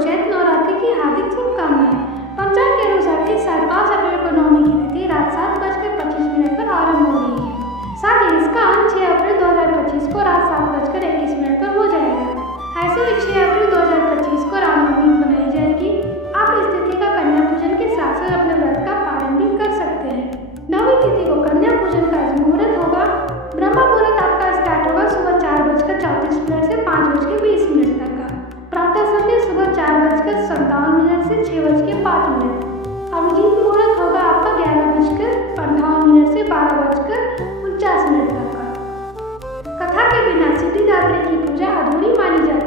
चैत्र नवरात्रि की हार्दिक शुभकामनाएं। पंचांग के अनुसार इस साल 5 अप्रैल को नवमी की तिथि रात 7:25 पर आरंभ हो रही है। साथ ही इसका अंत 6 अप्रैल 2025 को रात 7:21 पर हो जाएगा। ऐसे में 6 अप्रैल 2025 को रामनवमी मनाई जाएगी। आप इस तिथि का कन्या पूजन के साथ साथ अपने व्रत का पालन भी कर सकते हैं। नवमी तिथि को कन्या पूजन का मुहूर्त होगा। ब्रह्म मुहूर्त आपका स्टार्ट होगा सुबह 4:34 से 5:20 तक का। प्रातः समय सुबह 4:57 से 6:05। अभिजीत मुहूर्त होगा आपका 11:58 से 12:49 तक का। कथा के बिना सिद्धिदात्री की पूजा अधूरी मानी जाती है।